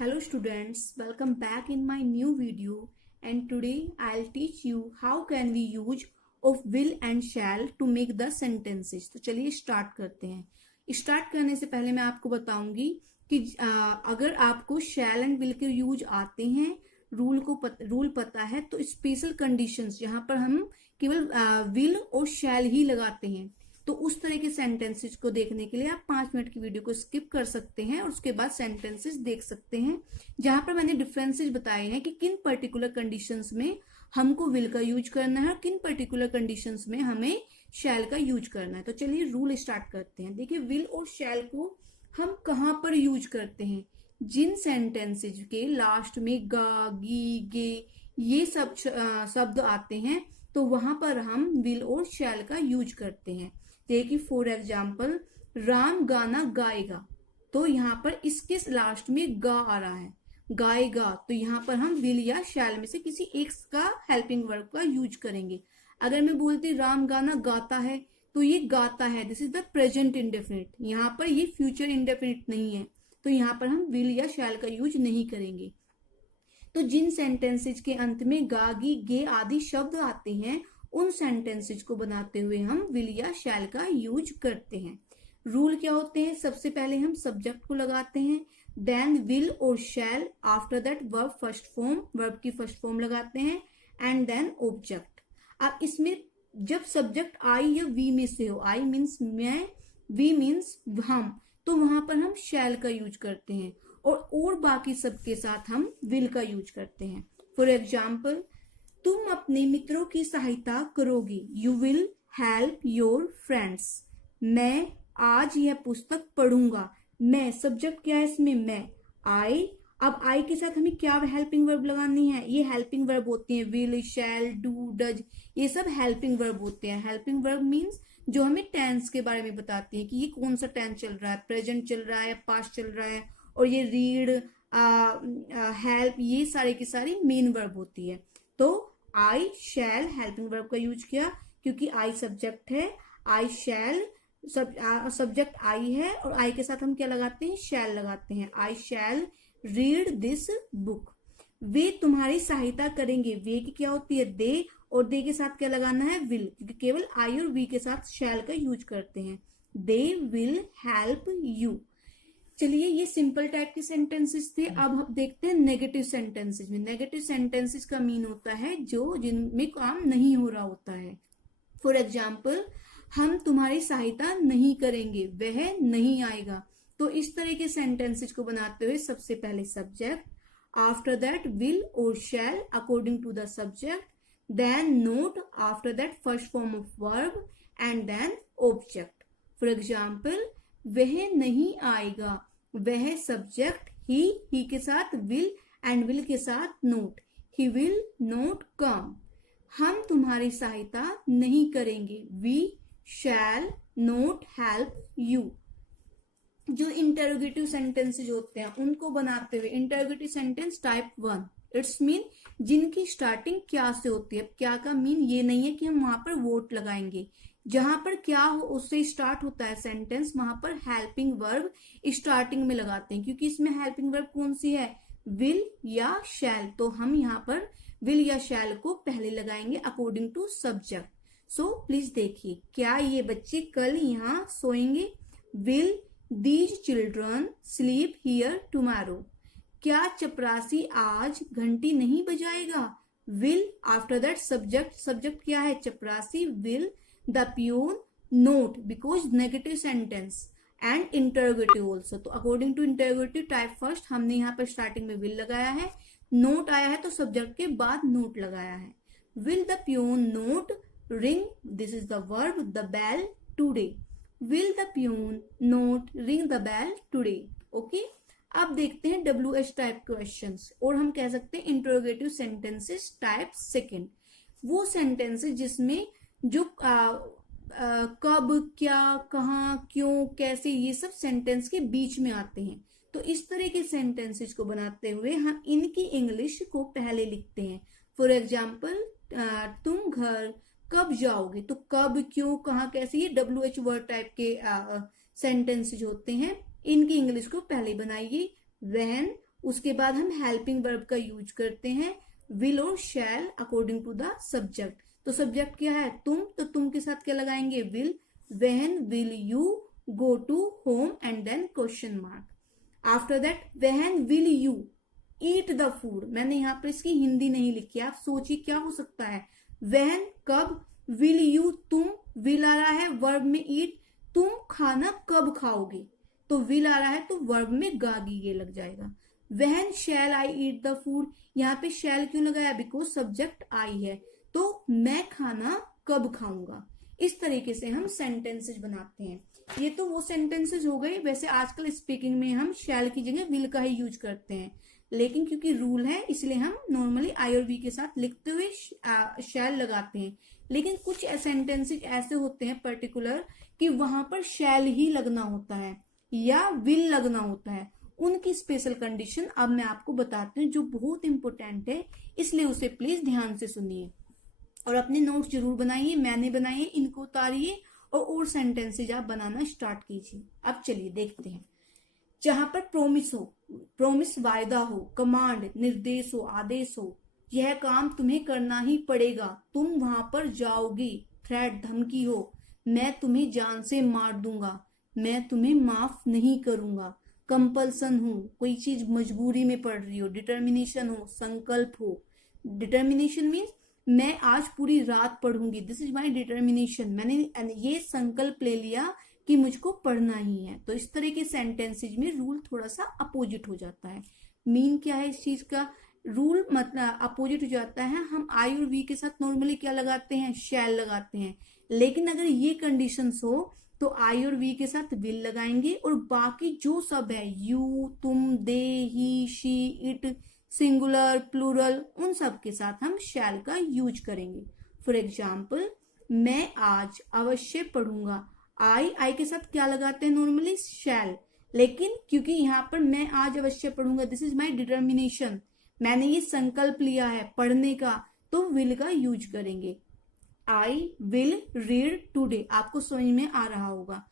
Hello students, welcome back in my new video and today I'll teach you how can we use of will and shall to make the sentences। तो चलिए start करते हैं। Start करने से पहले मैं आपको बताऊंगी कि अगर आपको shall and will के यूज आते हैं, रूल पता है, तो स्पेशल कंडीशंस जहां पर हम केवल will और shall ही लगाते हैं, तो उस तरह के सेंटेंसेस को देखने के लिए आप 5 मिनट की वीडियो को स्किप कर सकते हैं और उसके बाद सेंटेंसेस देख सकते हैं, जहां पर मैंने डिफरेंसेस बताए हैं कि किन पर्टिकुलर कंडीशंस में हमको विल का यूज करना है और किन पर्टिकुलर कंडीशंस में हमें शैल का यूज करना है। तो चलिए रूल स्टार्ट करते हैं। देखिए, विल और शैल को हम कहां पर यूज करते हैं? जिन सेंटेंसेज के लास्ट में गा, गी, गे ये सब शब्द आते हैं, तो वहां पर हम विल और शैल का यूज करते हैं। देखिए, फॉर एग्जाम्पल, राम गाना गाएगा, तो यहाँ पर इसके लास्ट में गा आ रहा है, गाएगा, तो यहाँ पर हम विल या शैल में से किसी एक का हेल्पिंग वर्ब का यूज करेंगे। अगर मैं बोलती राम गाना गाता है, तो ये गाता है, this is the present indefinite, यहाँ पर ये फ्यूचर इंडेफिनिट नहीं है, तो यहाँ पर हम विल या शैल का यूज नहीं करेंगे। तो जिन सेंटेंसेज के अंत में गा, गी, गे आदि शब्द आते हैं, उन सेंटेंसेज को बनाते हुए हम विल या शैल का यूज करते हैं। रूल क्या होते हैं? सबसे पहले हम सब्जेक्ट को लगाते हैं, देन विल और shall, after that verb first form, verb की फर्स्ट फॉर्म लगाते हैं, एंड देन ऑब्जेक्ट। अब इसमें जब सब्जेक्ट आई या वी में से हो, आई मीन्स मैं, वी मीन्स हम, तो वहां पर हम शैल का यूज करते हैं और बाकी सबके साथ हम विल का यूज करते हैं। फॉर एग्जाम्पल, तुम अपने मित्रों की सहायता करोगे, you will help your friends. मैं आज यह पुस्तक पढ़ूंगा, मैं सब्जेक्ट क्या है इसमें? मैं, आई। अब आई के साथ हमें क्या हेल्पिंग वर्ब लगानी है? ये हेल्पिंग वर्ब होती है, विल, शैल, डू, डज, ये सब हेल्पिंग वर्ब होते हैं। हेल्पिंग वर्ब मीन्स जो हमें टेंस के बारे में बताती है कि ये कौन सा टेंस चल रहा है, प्रेजेंट चल रहा है, पास्ट चल रहा है, और ये रीड, हेल्प, ये सारी की सारी मेन वर्ब होती है। तो आई शैल हेल्पिंग वर्ब का यूज किया, क्योंकि आई सब्जेक्ट है, आई शैल सब्जेक्ट आई है, और आई के साथ हम क्या लगाते हैं? शैल लगाते हैं। आई शैल रीड दिस बुक। वे तुम्हारी सहायता करेंगे, वे की क्या होती है? दे, और दे के साथ क्या लगाना है? विल, क्योंकि केवल आई और वी के साथ शैल का यूज करते हैं। They will help you. चलिए, ये सिंपल टाइप के सेंटेंसेस थे। अब हम देखते हैं नेगेटिव सेंटेंसेस में। नेगेटिव सेंटेंसेस का मीन होता है जो जिनमें काम नहीं हो रहा होता है। फॉर एग्जाम्पल, हम तुम्हारी सहायता नहीं करेंगे, वह नहीं आएगा। तो इस तरह के सेंटेंसेस को बनाते हुए सबसे पहले सब्जेक्ट, आफ्टर दैट विल और shall according to the subject, then not, after that first form of verb, and then object. For example, वह नहीं आएगा, वह सब्जेक्ट, ही के साथ विल एंड विल के साथ not, he will not come. हम तुम्हारी सहायता नहीं करेंगे, we shall not help you. जो इंटरोगेटिव सेंटेंसेज होते हैं उनको बनाते हुए, interrogative sentence type 1, it's mean जिनकी स्टार्टिंग क्या से होती है। क्या का मीन ये नहीं है कि हम वहां पर वोट लगाएंगे, जहां पर क्या हो उससे स्टार्ट होता है सेंटेंस, वहां पर हेल्पिंग वर्ब स्टार्टिंग में लगाते हैं, क्योंकि इसमें हेल्पिंग वर्ब कौन सी है? विल या शैल। तो हम यहाँ पर विल या शैल को पहले लगाएंगे according to subject. So please देखिए, क्या ये बच्चे कल यहाँ सोएंगे? Will these children sleep here tomorrow. क्या चपरासी आज घंटी नहीं बजाएगा? Will, after that subject, subject क्या है? चपरासी, will the peon not, because negative sentence, and interrogative also. तो according to interrogative type first हमने यहाँ पर स्टार्टिंग में विल लगाया है, नोट आया है तो सब्जेक्ट के बाद नोट लगाया है। Will the peon not ring, this is the verb, the bell today. Will the peon not ring the bell today. Okay, अब देखते हैं WH टाइप क्वेश्चंस, और हम कह सकते हैं इंटरोगेटिव सेंटेंसेस टाइप सेकंड। वो सेंटेंसेस जिसमें जो कब, क्या, कहाँ, क्यों, कैसे, ये सब सेंटेंस के बीच में आते हैं। तो इस तरह के सेंटेंसेस को बनाते हुए हम इनकी इंग्लिश को पहले लिखते हैं। फॉर एग्जाम्पल, तुम घर कब जाओगे, तो कब, क्यों, कहाँ, कैसे, ये WH वर्ड टाइप के सेंटेंसेज होते हैं। इनकी इंग्लिश को पहले बनाइए, व्हेन, उसके बाद हम हेल्पिंग वर्ब का यूज करते हैं विल और shall according to the subject. तो सब्जेक्ट क्या है तुम, तो तुम के साथ क्या लगाएंगे will. When will you go to home and then question mark. After that when will you eat the food. मैंने यहाँ पर इसकी हिंदी नहीं लिखी, आप सोचिए क्या हो सकता है। व्हेन कब, विल यू तुम, विल आ रहा है वर्ब में ईट, तुम खाना कब खाओगे, तो विल आ रहा है तो वर्ब में गागी ये लग जाएगा। When shall I eat the food, यहाँ पे शैल क्यों लगाया, बिकॉज सब्जेक्ट आई है, तो मैं खाना कब खाऊंगा। इस तरीके से हम सेंटेंसेस बनाते हैं। ये तो वो सेंटेंसेस हो गए। वैसे आजकल स्पीकिंग में हम शैल की जगह विल का ही यूज करते हैं, लेकिन क्योंकि रूल है इसलिए हम नॉर्मली आई और वी के साथ लिखते हुए शैल लगाते हैं। लेकिन कुछ सेंटेंसेस ऐसे होते हैं पर्टिकुलर कि वहां पर शैल ही लगना होता है या विल लगना होता है। उनकी स्पेशल कंडीशन अब मैं आपको बताती हूँ जो बहुत इंपॉर्टेंट है, इसलिए उसे प्लीज ध्यान से सुनिए और अपने नोट्स जरूर बनाइए। मैंने बनाइए, इनको उतारिए और सेंटेंसेज आप बनाना स्टार्ट कीजिए। अब चलिए देखते हैं। जहां पर प्रोमिस हो, प्रोमिस वायदा हो, कमांड निर्देश हो, आदेश हो, यह काम तुम्हें करना ही पड़ेगा, तुम वहां पर जाओगी, थ्रेट धमकी हो, मैं तुम्हें जान से मार दूंगा, मैं तुम्हें माफ नहीं करूंगा, कंपल्सन हो, कोई चीज मजबूरी में पड़ रही हो, डिटर्मिनेशन हो, संकल्प हो। डिटर्मिनेशन मीन्स मैं आज पूरी रात पढ़ूंगी, दिस इज माई डिटर्मिनेशन, मैंने ये संकल्प ले लिया कि मुझको पढ़ना ही है। तो इस तरह के सेंटेंसेज में रूल थोड़ा सा अपोजिट हो जाता है। मीन क्या है इस चीज का, रूल मतलब अपोजिट हो जाता है। हम आई और वी के साथ नॉर्मली क्या लगाते हैं, शैल लगाते हैं, लेकिन अगर ये कंडीशंस हो तो आई और वी के साथ विल लगाएंगे और बाकी जो सब है यू, तुम, दे, ही, शी, इट, सिंगुलर, प्लूरल, उन सब के साथ हम शैल का यूज करेंगे। फॉर एग्जाम्पल, मैं आज अवश्य पढ़ूंगा, आई के साथ क्या लगाते हैं नॉर्मली, शैल, लेकिन क्योंकि यहाँ पर मैं आज अवश्य पढ़ूंगा, दिस इज माई डिटर्मिनेशन, मैंने ये संकल्प लिया है पढ़ने का, तो विल का यूज करेंगे। आई विल रीड टूडे, आपको समझ में आ रहा होगा।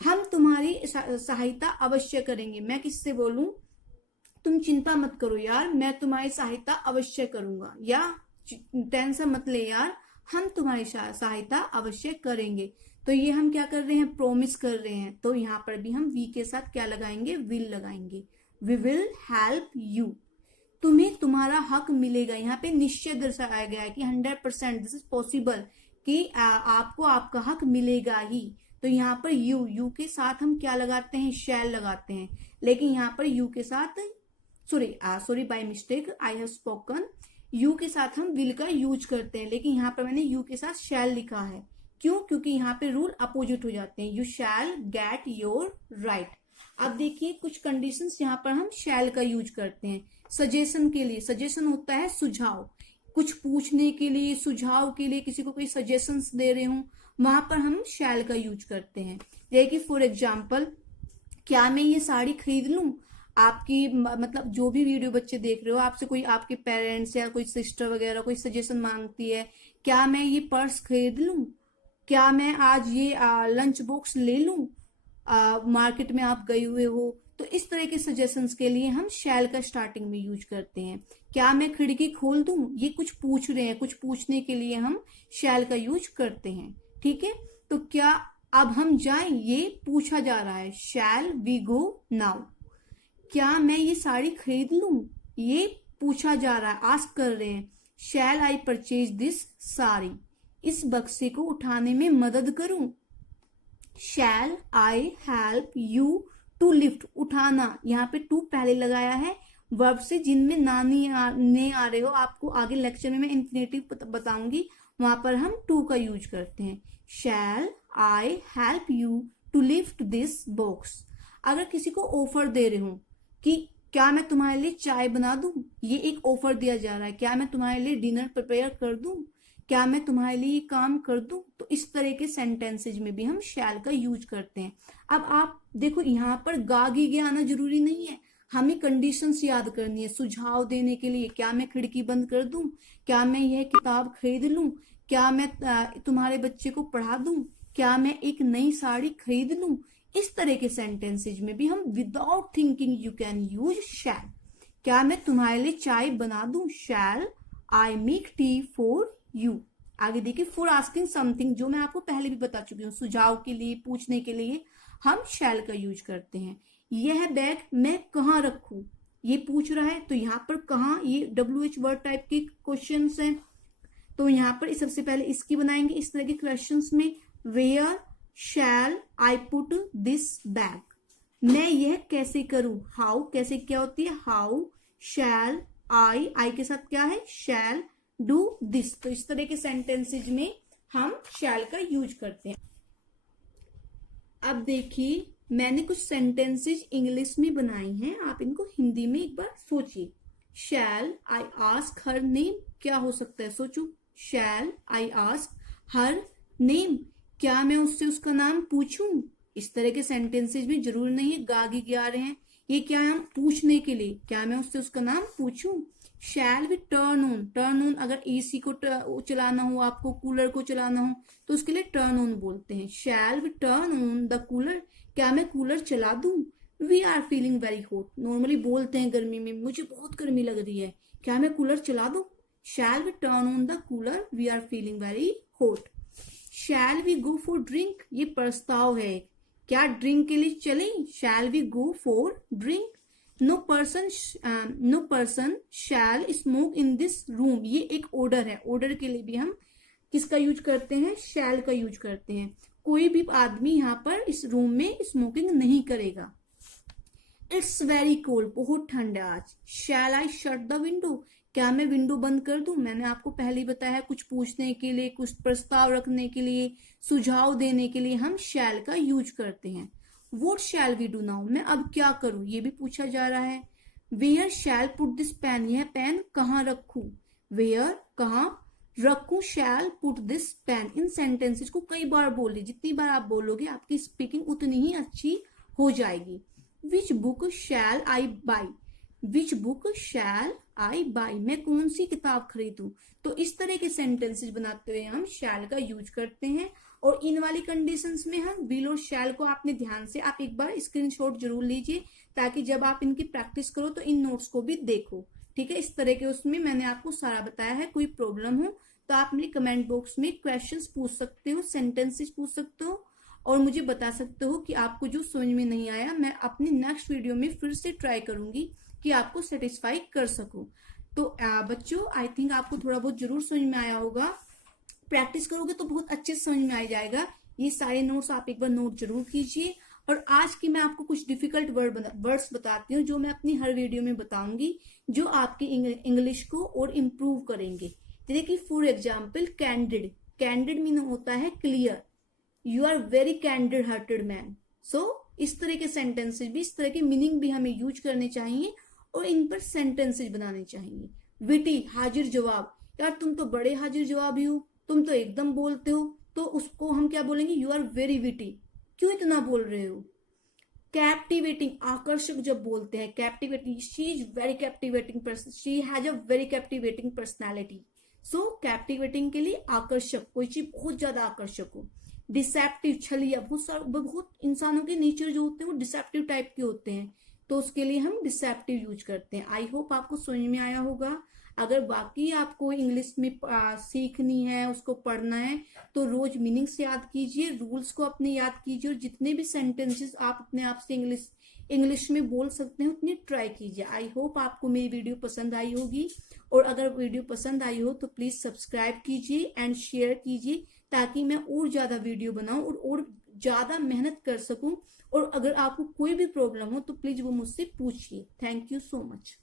हम तुम्हारी सहायता अवश्य करेंगे, मैं किससे बोलूं, तुम चिंता मत करो यार, मैं तुम्हारी सहायता अवश्य करूंगा, या टेंशन मत ले यार, हम तुम्हारी सहायता अवश्य करेंगे। तो ये हम क्या कर रहे हैं, प्रोमिस कर रहे हैं, तो यहाँ पर भी हम वी के साथ क्या लगाएंगे, विल लगाएंगे। वी विल हेल्प यू, तुम्हें तुम्हारा हक मिलेगा। यहाँ पे निश्चय दर्शाया गया है कि 100% दिस इज पॉसिबल कि आपको आपका हक मिलेगा ही। तो यहाँ पर यू के साथ हम क्या लगाते हैं, शैल लगाते हैं, लेकिन यहाँ पर यू के साथ sorry by mistake I have spoken, you के साथ हम विल का यूज करते हैं, लेकिन यहाँ पर मैंने यू के साथ शैल लिखा है। क्यों, क्योंकि यहाँ पे रूल अपोजिट हो जाते हैं। You shall get your right. अब देखिए कुछ कंडीशंस यहाँ पर हम शैल का यूज करते हैं। सजेशन के लिए, सजेशन होता है सुझाव, कुछ पूछने के लिए, सुझाव के लिए, किसी को कोई सजेशंस दे रहे हूं, वहां पर हम शैल का यूज करते हैं। जैसे कि फॉर एग्जाम्पल, क्या मैं ये साड़ी खरीद लूं, आपकी मतलब जो भी वीडियो बच्चे देख रहे हो, आपसे कोई आपके पेरेंट्स या कोई सिस्टर वगैरह कोई सजेशन मांगती है, क्या मैं ये पर्स खरीद लूं, क्या मैं आज ये लंच बॉक्स ले लूं, मार्केट में आप गए हुए हो, तो इस तरह के सजेशंस के लिए हम शैल का स्टार्टिंग में यूज करते हैं। क्या मैं खिड़की खोल दूं, ये कुछ पूछ रहे हैं, कुछ पूछने के लिए हम शैल का यूज करते हैं। ठीक है, तो क्या अब हम जाएं, ये पूछा जा रहा है, शैल वी गो नाउ। क्या मैं ये साड़ी खरीद लूं, ये पूछा जा रहा है, आस्क कर रहे हैं, shall I purchase this sari, इस बक्से को उठाने में मदद करूं। Shall I help you to lift, उठाना, यहाँ पे टू पहले लगाया है वर्ब से जिनमें ने आ रहे हो, आपको आगे लेक्चर में मैं इन्फिनेटिव बताऊंगी, वहां पर हम टू का यूज करते हैं। Shall I help you to lift this box. अगर किसी को ऑफर दे रहे हो कि क्या मैं तुम्हारे लिए चाय बना दूं, ये एक ऑफर दिया जा रहा है, क्या मैं तुम्हारे लिए डिनर प्रिपेयर कर दूं, क्या मैं तुम्हारे लिए काम कर दूं, तो इस तरह के सेंटेंसेज में भी हम शैल का यूज करते हैं। अब आप देखो यहाँ पर गागी गे आना जरूरी नहीं है, हमें कंडीशंस याद करनी है। सुझाव देने के लिए, क्या मैं खिड़की बंद कर दूं, क्या मैं यह किताब खरीद लूं, क्या मैं तुम्हारे बच्चे को पढ़ा दूं, क्या मैं एक नई साड़ी खरीद लूं, इस तरह के सेंटेंसेज में भी हम without thinking you can use shall. क्या मैं तुम्हारे लिए चाय बना दूं? Shall I make tea for you. आगे देखिए, फॉर आस्किंग समथिंग, जो मैं आपको पहले भी बता चुकी हूँ, सुझाव के लिए, पूछने के लिए हम शैल का यूज करते हैं। यह बैग मैं कहाँ रखूं, ये पूछ रहा है, तो यहाँ पर कहाँ, ये WH वर्ड टाइप के क्वेश्चंस हैं, तो यहाँ पर सबसे पहले इसकी बनाएंगे इस तरह के क्वेश्चंस में। Where shall I put this bag, मैं यह कैसे करूं। हाउ, कैसे क्या होती है, हाउ शैल आई के साथ क्या है, शैल डू दिस। तो इस तरह के सेंटेंसेज में हम शैल का यूज करते हैं। अब देखिए, मैंने कुछ सेंटेंसेज इंग्लिश में बनाई हैं, आप इनको हिंदी में एक बार सोचिए। शैल आई आस्क हर नेम, क्या हो सकता है, सोचो। शैल आई आस्क हर नेम, क्या मैं उससे उसका नाम पूछूं। इस तरह के सेंटेंसेज में जरूर नहीं है गा गी आ रहे हैं, ये क्या है, हम पूछने के लिए, क्या मैं उससे उसका नाम पूछूं। Shall we turn on, turn on अगर एसी को चलाना हो, आपको कूलर को चलाना हो, तो उसके लिए टर्न ऑन बोलते हैं। Shall we turn on the cooler, क्या मैं कूलर चला दूं। We are feeling very hot, normally बोलते हैं गर्मी में, मुझे बहुत गर्मी लग रही है, क्या मैं कूलर चला दूं। Shall we turn on the cooler, we are feeling very hot. Shall we go for drink, ये प्रस्ताव है, क्या ड्रिंक के लिए चलें। Shall we go for drink. No person shall smoke in this room, ये एक ऑर्डर है, ऑर्डर के लिए भी हम किसका यूज करते हैं, शैल का यूज करते हैं। कोई भी आदमी यहाँ पर इस रूम में स्मोकिंग नहीं करेगा। इट्स वेरी कोल्ड, बहुत ठंड है आज। शैल आई शट द विंडो, क्या मैं विंडो बंद कर दूं। मैंने आपको पहले ही बताया, कुछ पूछने के लिए, कुछ प्रस्ताव रखने के लिए, सुझाव देने के लिए हम शैल का यूज करते हैं। What shall we do now, मैं अब क्या करूं, ये भी पूछा जा रहा है। Where shall put this pen, यह पेन कहाँ रखूं। Where, कहाँ रखूं, shall put this pen। In sentences को कई बार बोलिए, जितनी बार आप बोलोगे आपकी स्पीकिंग उतनी ही अच्छी हो जाएगी। Which book shall I buy, Which book shall I buy, मैं कौन सी किताब खरीदूं। तो इस तरह के सेंटेंसेस बनाते हुए हम shall का यूज करते हैं। और इन वाली कंडीशंस में हम विल और शैल को आपने ध्यान से, आप एक बार स्क्रीनशॉट जरूर लीजिए, ताकि जब आप इनकी प्रैक्टिस करो तो इन नोट्स को भी देखो, ठीक है। इस तरह के उसमें मैंने आपको सारा बताया है। कोई प्रॉब्लम हो तो आप मेरे कमेंट बॉक्स में क्वेश्चंस पूछ सकते हो, सेंटेंसेस पूछ सकते हो, और मुझे बता सकते हो कि आपको जो समझ में नहीं आया, मैं अपनी नेक्स्ट वीडियो में फिर से ट्राई करूंगी कि आपको सेटिस्फाई कर सकूं। तो बच्चों, आई थिंक आपको थोड़ा बहुत जरूर समझ में आया होगा। प्रैक्टिस करोगे तो बहुत अच्छे से समझ में आ जाएगा। ये सारे नोट्स आप एक बार नोट जरूर कीजिए। और आज की मैं आपको कुछ डिफिकल्ट वर्ड्स बताती हूँ, जो मैं अपनी हर वीडियो में बताऊंगी, जो आपकी इंग्लिश को और इम्प्रूव करेंगे। जैसे कि for example candid, candid meaning होता है clear, you are very candid hearted man. So इस तरह के सेंटेंसेस भी, इस तरह के मीनिंग भी हमें यूज करने चाहिए और इन पर सेंटेंसेस बनाने चाहिए। विटी, हाजिर जवाब, यार तुम तो बड़े हाजिर जवाबी हो, तुम तो एकदम बोलते हो, तो उसको हम क्या बोलेंगे, यू आर वेरी विटी, क्यों इतना बोल रहे हो। कैप्टिवेटिंग, आकर्षक जब बोलते हैं, captivating, she is very captivating person, she has a very captivating personality. So captivating के लिए आकर्षक, कोई चीज बहुत ज्यादा आकर्षक हो। डिसेप्टिव, छलिया, बहुत इंसानों के नेचर जो होते हैं वो डिसेप्टिव टाइप के होते हैं, तो उसके लिए हम डिसेप्टिव यूज करते हैं। आई होप आपको समझ में आया होगा। अगर बाकी आपको इंग्लिश में सीखनी है, उसको पढ़ना है, तो रोज मीनिंग्स याद कीजिए, रूल्स को अपने याद कीजिए, और जितने भी सेंटेंसेस आप अपने आप से इंग्लिश में बोल सकते हैं उतनी ट्राई कीजिए। आई होप आपको मेरी वीडियो पसंद आई होगी, और अगर वीडियो पसंद आई हो तो प्लीज सब्सक्राइब कीजिए एंड शेयर कीजिए, ताकि मैं और ज्यादा वीडियो बनाऊं और ज्यादा मेहनत कर सकूं। और अगर आपको कोई भी प्रॉब्लम हो तो प्लीज वो मुझसे पूछिए। Thank you so much.